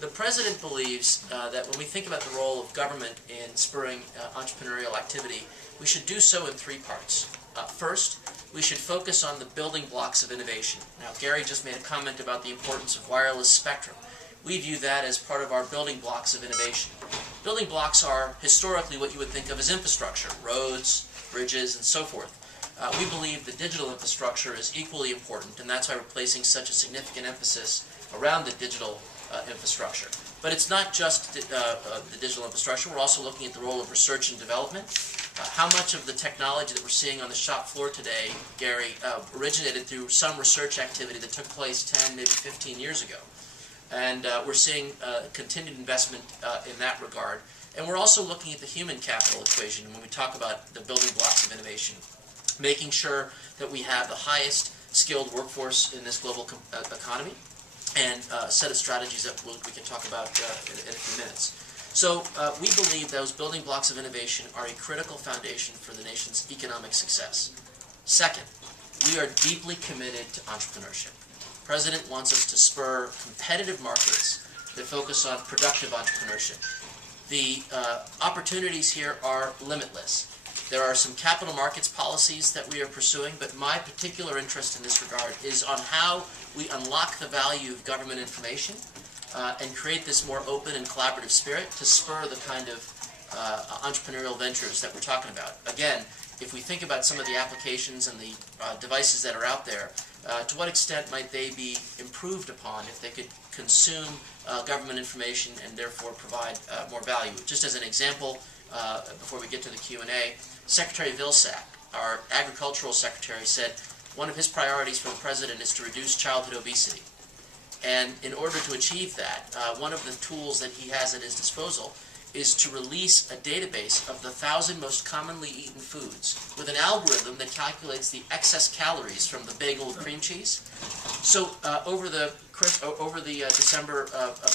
The President believes that when we think about the role of government in spurring entrepreneurial activity, we should do so in three parts. First, we should focus on the building blocks of innovation. Now, Gary just made a comment about the importance of wireless spectrum. We view that as part of our building blocks of innovation. Building blocks are historically what you would think of as infrastructure, roads, bridges, and so forth. We believe the digital infrastructure is equally important, and that's why we're placing such a significant emphasis around the digital infrastructure. But it's not just the digital infrastructure. We're also looking at the role of research and development. How much of the technology that we're seeing on the shop floor today, Gary, originated through some research activity that took place 10, maybe 15 years ago. And we're seeing continued investment in that regard. And we're also looking at the human capital equation when we talk about the building blocks of innovation, making sure that we have the highest skilled workforce in this global economy, and a set of strategies that we can talk about in a few minutes. So we believe those building blocks of innovation are a critical foundation for the nation's economic success. Second, we are deeply committed to entrepreneurship. The President wants us to spur competitive markets that focus on productive entrepreneurship. The opportunities here are limitless. There are some capital markets policies that we are pursuing, but my particular interest in this regard is on how we unlock the value of government information and create this more open and collaborative spirit to spur the kind of entrepreneurial ventures that we're talking about. Again, if we think about some of the applications and the devices that are out there, to what extent might they be improved upon if they could consume government information and therefore provide more value? Just as an example, before we get to the Q&A, Secretary Vilsack, our agricultural secretary, said one of his priorities for the President is to reduce childhood obesity. And in order to achieve that, one of the tools that he has at his disposal is to release a database of the 1,000 most commonly eaten foods with an algorithm that calculates the excess calories from the bagel with cream cheese. So over the December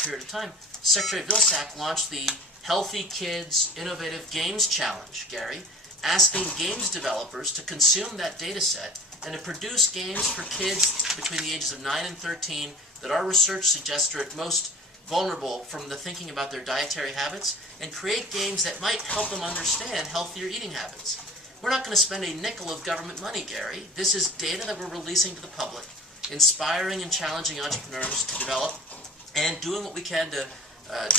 period of time, Secretary Vilsack launched the Healthy Kids Innovative Games Challenge, Gary, asking games developers to consume that data set and to produce games for kids between the ages of 9 and 13 that our research suggests are at most vulnerable from the thinking about their dietary habits, and create games that might help them understand healthier eating habits. We're not going to spend a nickel of government money, Gary. This is data that we're releasing to the public, inspiring and challenging entrepreneurs to develop, and doing what we can to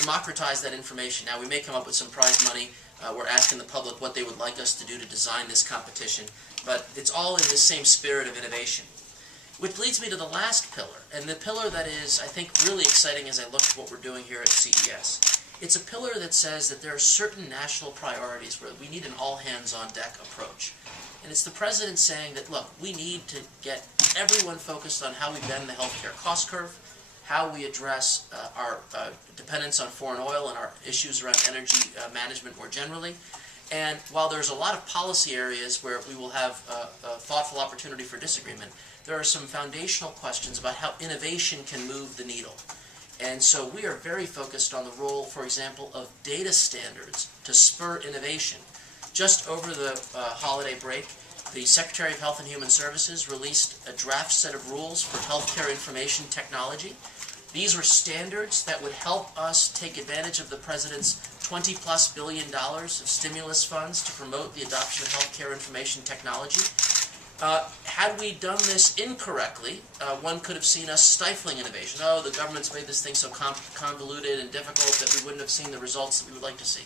democratize that information. Now, we may come up with some prize money. We're asking the public what they would like us to do to design this competition, but it's all in this same spirit of innovation. Which leads me to the last pillar, and the pillar that is, I think, really exciting as I look at what we're doing here at CES. It's a pillar that says that there are certain national priorities where we need an all-hands-on-deck approach. And it's the President saying that, look, we need to get everyone focused on how we bend the healthcare cost curve, how we address our dependence on foreign oil and our issues around energy management more generally. And while there's a lot of policy areas where we will have a thoughtful opportunity for disagreement, there are some foundational questions about how innovation can move the needle. And so we are very focused on the role, for example, of data standards to spur innovation. Just over the holiday break, the Secretary of Health and Human Services released a draft set of rules for healthcare information technology. These were standards that would help us take advantage of the President's $20+ billion of stimulus funds to promote the adoption of healthcare information technology. Had we done this incorrectly, one could have seen us stifling innovation. Oh, the government's made this thing so convoluted and difficult that we wouldn't have seen the results that we would like to see.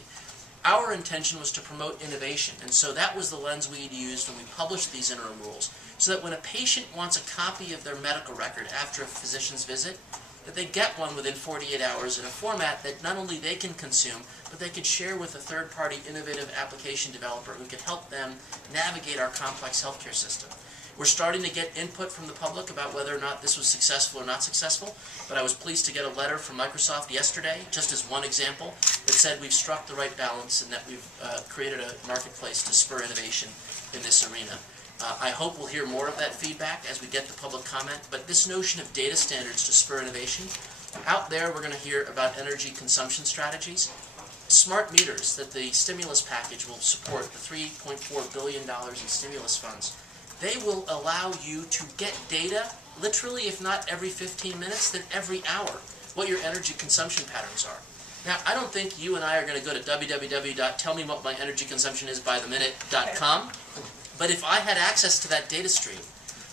Our intention was to promote innovation, and so that was the lens we used when we published these interim rules, so that when a patient wants a copy of their medical record after a physician's visit, that they get one within 48 hours in a format that not only they can consume, but they could share with a third-party innovative application developer who could help them navigate our complex healthcare system. We're starting to get input from the public about whether or not this was successful or not successful, but I was pleased to get a letter from Microsoft yesterday, just as one example, that said we've struck the right balance and that we've created a marketplace to spur innovation in this arena. I hope we'll hear more of that feedback as we get the public comment, but this notion of data standards to spur innovation, out there we're going to hear about energy consumption strategies, smart meters that the stimulus package will support, the $3.4 billion in stimulus funds. They will allow you to get data, literally, if not every 15 minutes, then every hour, what your energy consumption patterns are. Now, I don't think you and I are going to go to www.tellmewhatmyenergyconsumptionisbytheminute.com, but if I had access to that data stream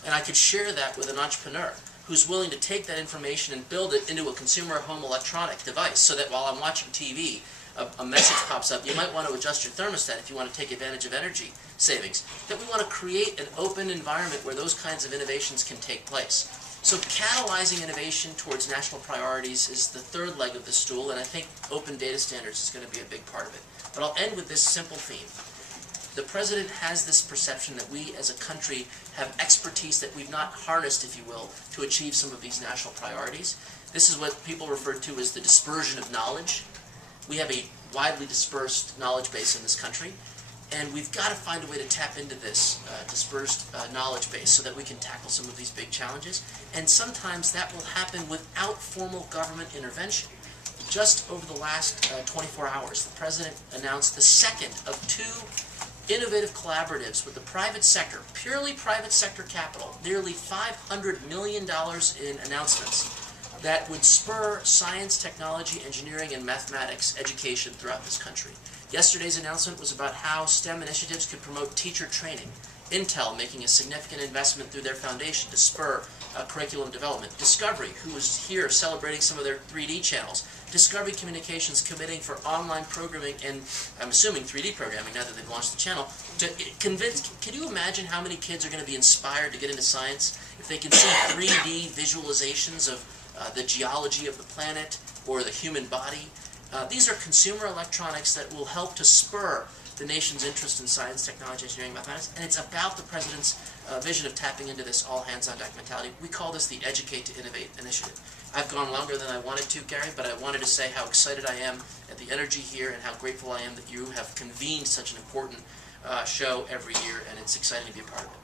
and I could share that with an entrepreneur who's willing to take that information and build it into a consumer home electronic device so that while I'm watching TV, a message pops up, you might want to adjust your thermostat if you want to take advantage of energy savings, that we want to create an open environment where those kinds of innovations can take place. So catalyzing innovation towards national priorities is the third leg of the stool, and I think open data standards is going to be a big part of it. But I'll end with this simple theme. The President has this perception that we as a country have expertise that we've not harnessed, if you will, to achieve some of these national priorities. This is what people refer to as the dispersion of knowledge. We have a widely dispersed knowledge base in this country, and we've got to find a way to tap into this dispersed knowledge base so that we can tackle some of these big challenges. And sometimes that will happen without formal government intervention. Just over the last 24 hours, the President announced the second of 2 innovative collaboratives with the private sector, purely private sector capital, nearly $500 million in announcements that would spur science, technology, engineering, and mathematics education throughout this country. Yesterday's announcement was about how STEM initiatives could promote teacher training. Intel making a significant investment through their foundation to spur curriculum development. Discovery, who was here celebrating some of their 3D channels. Discovery Communications committing for online programming and, I'm assuming, 3D programming now that they've launched the channel, to convince, can you imagine how many kids are going to be inspired to get into science if they can see 3D visualizations of the geology of the planet or the human body? These are consumer electronics that will help to spur the nation's interest in science, technology, engineering, mathematics, and it's about the President's vision of tapping into this all-hands-on-deck mentality. We call this the Educate to Innovate initiative. I've gone longer than I wanted to, Gary, but I wanted to say how excited I am at the energy here and how grateful I am that you have convened such an important show every year, and it's exciting to be a part of it.